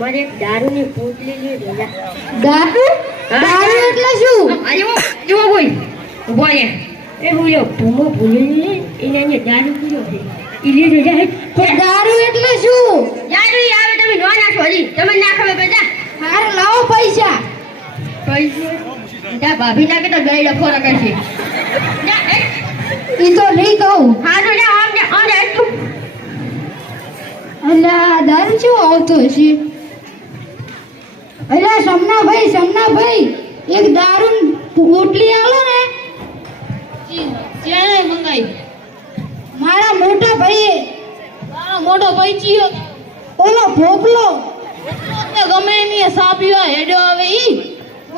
મારે દારૂની પોટલી લઈ જા. દારૂ એટલે શું? આયો જો બોય બોય એ બોલ્યો ભૂમો ભૂલી એને દારૂ પીયો છે ઈ લઈ જા. દારૂ એટલે શું? દારૂ આવે તમે નો નાખો હજી તમે ના ખબર પડે. હાર લાવો પૈસા. જા ભાભી ના કે તો ગઈ લખો રખે છે. ઈ તો નહીં કહું. હા તો જા આમ જા તું. અલા દારૂ શું આવતો છે? અલા સમનાભાઈ એક દારૂ પોટલી આલો ને. ક્યારે મંગાઈ? મારા મોટા ભાઈએ. મારો મોટો ભાઈ ચિયો ઓલો ભોપલો તો ગમે એની સાપીવા હેડો આવે ઈ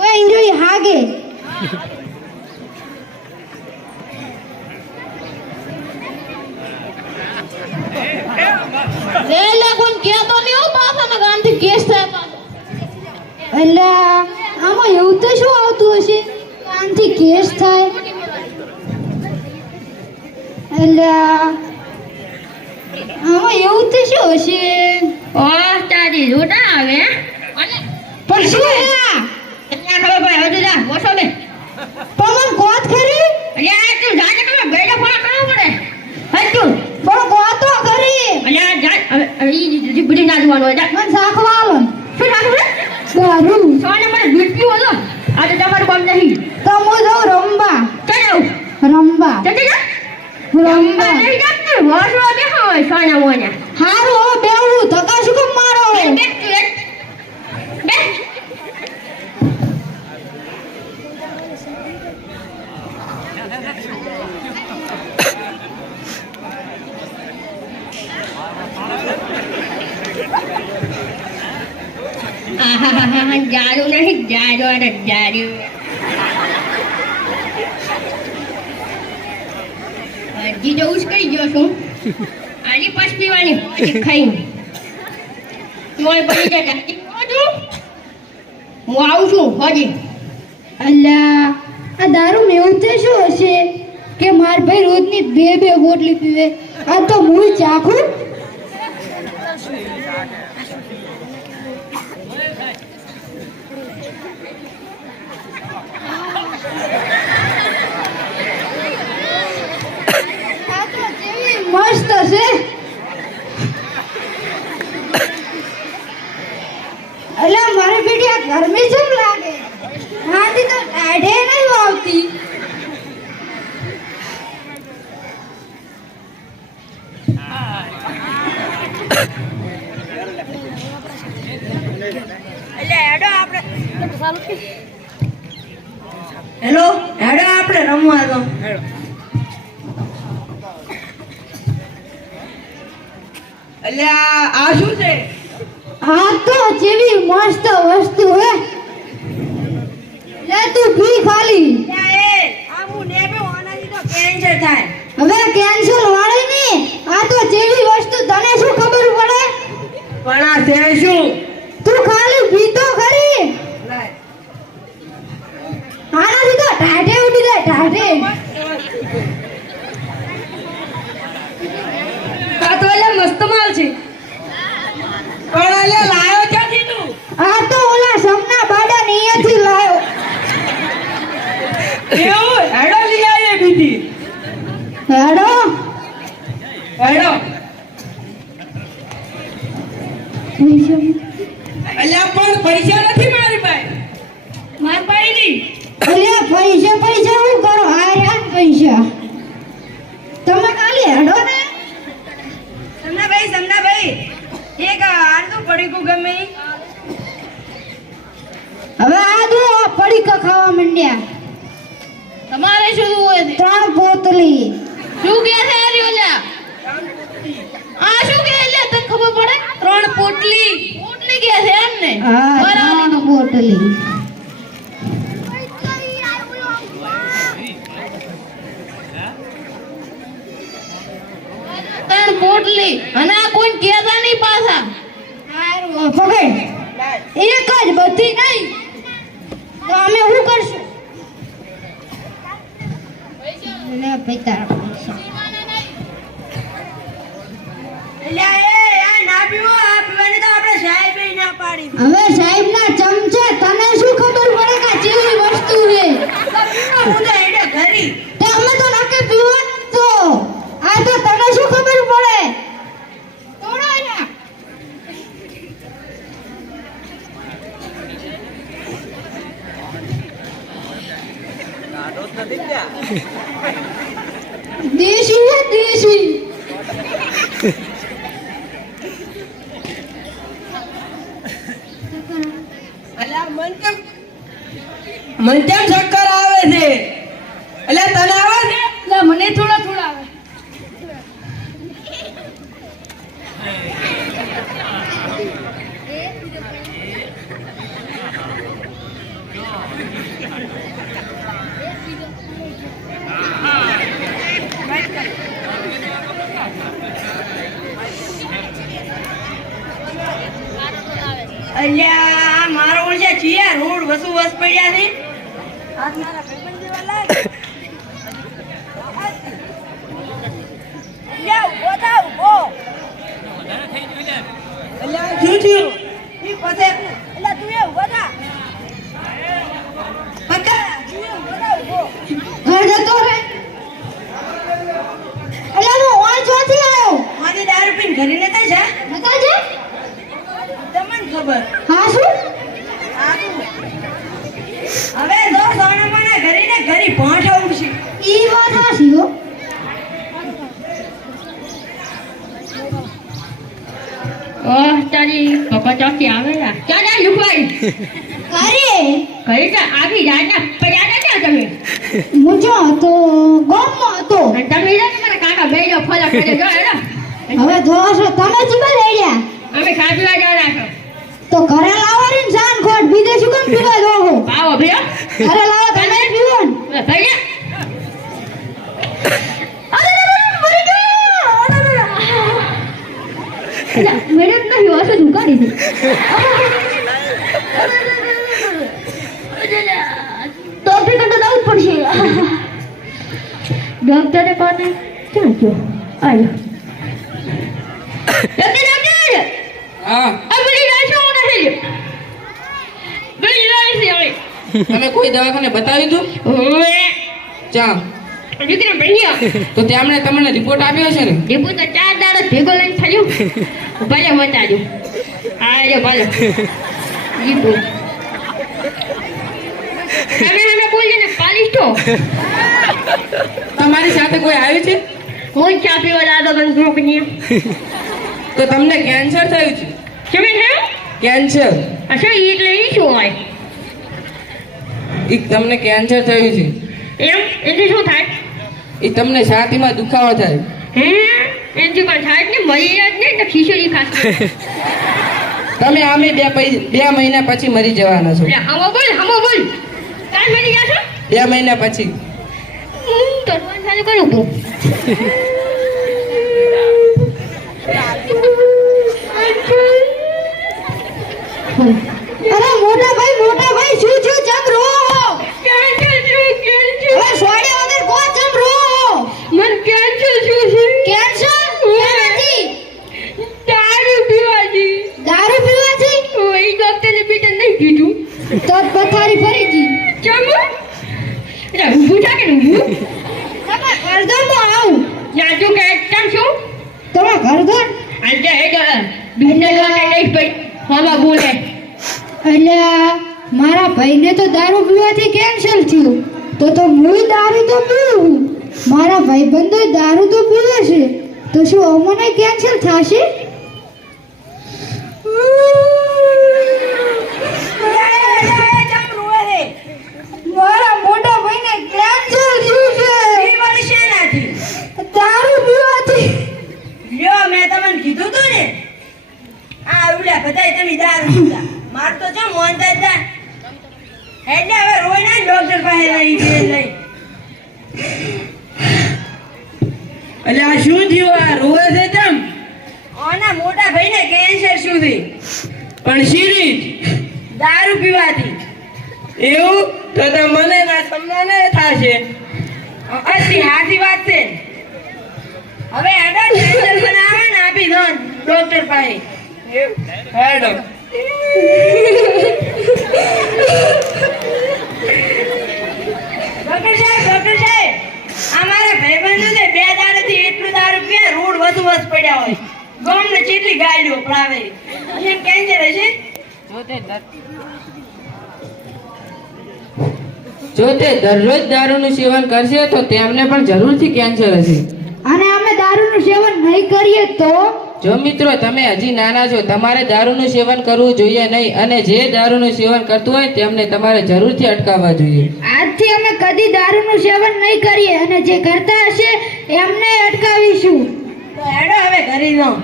ઓય ઈરોઈ હાગે. લે કોણ કેતો નહીં હો બાપાના ગામથી કેસ થાય. અલા આમાં એવું તો શું આવતું હશે આનથી કેસ થાય? અલા આમાં એવું તો શું હશે? ઓ તારી જોટા આવે પણ શું હે? ત્યાં ખબર પડે હવે તું જા બોસો બે પણ કોત ખરી? અલ્યા તું જાને તમે બેડા ફોન કરવો પડે હટ તું પણ કોતો ખરી? અલ્યા જા ઈ જીબડી ના જોવાનું હોય જા મને સાખવા આલો. શું નાખું દારૂ સોને મને બીટકી હોલો આજે તમારું કામ નહીં તો હું જાઉં રમવા. ચાલો રમવા જતી જા રમવા નહીં જાત ને વોસો બેહો હોય સોના મોને હારું હો બેવું ધક્કા શું કેમ મારો? બે જાડું નહીં જાડો અને જાડું હજી તો ઉશ્કરી ગયો છું આની પાસ પીવાની ખાઈને મોય પડી જતા હું આવું છું હજી. અલ્લા આ દારૂ એવું તે શું હશે કે માર ભાઈ રોજની બે બોટલી પીવે? આ તો હું ચાખું. મસ્ત છે. અલા મારે બેટી આ ગરમી જેમ લાગે. હાથી તો ટાઢે નહીં આવતી. હેલો હેડો આપણે રમવા તો અલ્યા આ શું છે? આ તો જેવી મસ્ત વસ્તુ હે. લે તું પી ખાલી. હવે કેન્સલ વાળી ની. આ તો જેવી વસ્તુ તને શું ખબર પડે? પણ આ છે શું? તું ખાલી પીતો ખરી. આનાથી તો ટાઢે ઉડી જાય ટાઢે. આ તો એટલે મસ્ત માલ છે. પણ એટલે લાયો ક્યાંથી તું? આ તો ઓલા સમના બાડા નીએથી લાયો. એવું હેડો લઈ આવીએ બીજી. હેડો હેડો અલ્યા પણ પૈસા નથી મારી પાસે. મારી પાસે નહીં. અલ્યા પૈસા હું કરો? આ પૈસા તમે ખાલી હેડો ને. સમનાભાઈ એક આરતું પડીકું ગમે હવે આ દો પડીકા ખાવા માંડ્યા. તમારે શું હોય? 3 પોતલી. શું કે છે આર્યોલા? આ શું કે એટલે તને ખબર પડે? 3 પોટલી કે છે એમ ને? હા 3 પોટલી. પોટલી અને આ કોઈ કેતા નહીં પાછા. હારું પકડ. એક જ બધી નહીં તો અમે શું કરશું? લે પૈસા પૈસા. હવે સાહેબ ના ચમચે તને શું ખબર પડે કે આ ચેવી વસ્તુ છે? તે અમે તો નાકે પીવાનું તો આ તો તને શું ખબર પડે? તોડો અહીંયા. દેશી હે દેશી. મન કેમ ચક્કર આવે છે? એટલે તને આવે છે? લે મને થોડા થોડા આવે. અલ્યા મારો ઓળશે ચિયા રોડ વસુ વસ પડ્યા છે. હાથ મારા ભાઈબંધ જેવા લાગ. અલ્યા ઉભો થા ઉભો. અલ્યા શું થયું? ઈ પતે અલ્યા તું એ ઉભો થા. પકા તું એ ઉભો થા ઉભો. ઘર જતો રે. અલ્યા હું ઓય ચોથી આવ્યો. મારી દારૂ પીને ઘરે નતા જા. નતા જે? તમને ખબર. હા શું? હવે જો સોનામાના ઘરે ને ઘરે ભાંઠ ઉડશે. ઈ વાત હાચી હો. ઓહ તારી પપ્પા ચોકી આવેલા. ક્યાં જાય લુકવાઈ? અરે ઘરે તો આવી રાજા પડ્યા નતા તમે. મુજો હતો ગામમાં હતો. અને તમે રે મારા કાકા બેજો ફોલા કરે જો હેડો. હવે જોશો તમે જીબા લઈયા. અમે ખાધવા જવાના છો. તો ઘરે લાવવાની ને જાન ખોટ બીજે શું કામ પીવા જોવો? આવો ભૈયા. ઘરે લાવો તમે પીવો ને. ભૈયા મેડમ નહીં વાસો ઝુકાડી છે. ડોક્ટર તો જવું જ પડશે. ડોક્ટરે કોને ક્યાં ગયો? આવ્યો. ડોક્ટર હા આ બધી રાશો નથી લ્યો. બધી રાશી આવે. તમે કોઈ દવાખાને બતાવ્યું તું? ઓએ ચા દીકરા ભૈયા તો તેમણે તમને રિપોર્ટ આપ્યો છે ને? દીપુ તો 4 દાડા ભેગો લઈને થયું. ભલે મતાજો. આ રે ભલે. દીપુ તમે બોલજે ને પાલીશ તો. તમારી સાથે કોઈ આવ્યું છે? કોઈ ચા પીવા દાદો તને ગ્રુપની. તો તમને કેન્સર થયું છે? તમે હે? કેન્સર અચ્છા ઈ એટલે ઈ શું હોય? તમને કેન્સર થયું છે. એમ એથી શું થાય? એ તમને છાતીમાં દુખાવો થાય. હે એથી કોઈ થાય જ ને મરી જ નહીં ને ખીચડી ખાશે. તમે આમે 2 મહિના પછી મરી જવાના છો. એટલે હમો બોલ કાલ મરી જાશો? 2 મહિના પછી. તો રોજ ચાલુ કરું તો. અરે મોટા ભાઈ શું શું ચમ રો? હવે સોડે વગર કો ચમ રો? મન કેન્સર શું છે? કેન્સર કેનાથી? દારૂ પીવાથી. દારૂ પીવાથી? ઓય ડોક્ટરને બેટા નહીં કીધું. તો પથારી ફરી ગઈ. ચમ એટલે ઊભું થાય ને ઊભું. તમે ઘરઘરમાં આવ. જાજુ કે ચમ શું? તમે ઘરઘર આજે એ બિઝનેસ માટે નહીં ભાઈ હવા બોલે. અલ્યા મારા ભાઈને તો દારૂ પીવાથી કેન્સર થયું. તો હું દારૂ તો પીવું. મારા ભાઈબંધો દારૂ તો પીવે છે. તો શું અમને કેન્સર થશે? મારા મોટા ભાઈને કેન્સર થયું છે. દારૂ પીવાથી. લ્યો મેં તમને કીધું તું ને આ ઉલ્યા બધાય તમે દારૂ પીતા. માર તો જો મોંતા હતા. એટલે હવે રોઈના ડોક્ટર પાસે લઈ ગઈ. એટલે આ શું થયું? આ રોવે છે કેમ? પણ સીરી દારૂ પીવાથી એવું તો મને ના સમજાને થાશે. અતિ હાથી વાત છે. હવે હેડો ટેન્શન બનાવે ને આપી દો ડોક્ટર પાસે. હેડો. ડોક્ટર સાહેબ અમારા ભાઈબંધો છે 2 દાડાથી એટલું દારૂ પીએ રોડ વધુ પડ્યા હોય. ગામને ચેટલી ગાડીઓ પડાવે. એમ કેન્સર હશે. જો તે દરરોજ દારૂનું સેવન કરશે તો તેમને પણ જરૂરથી કેન્સર હશે. અને અમે દારૂનું સેવન નહીં કરીએ તો જો મિત્રો તમે હજી નાના છો, તમારે દારૂનું સેવન કરવું જોઈએ નહીં, અને જે દારૂનું સેવન કરતું હોય તેમને તમારે જરૂરથી અટકાવવા જોઈએ. આજથી અમે કદી દારૂનું સેવન નહીં કરીએ અને જે કરતા હશે એમને અટકાવીશું. તો હેડો હવે ઘરે જાઓ.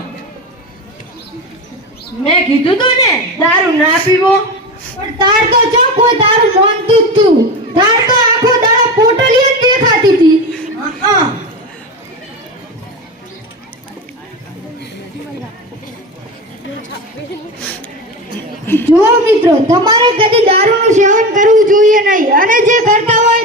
મેં કીધું તું ને દારૂ ના પીવો. પણ તાર તો જો કોઈ દારૂ માનતું જ તું. તાર તો આખો દાડો પોટલી જ દેખાતી હતી. હા જો મિત્રો તમારે કદી દારૂનું સેવન કરવું જોઈએ નહીં, અને જે કરતા હોય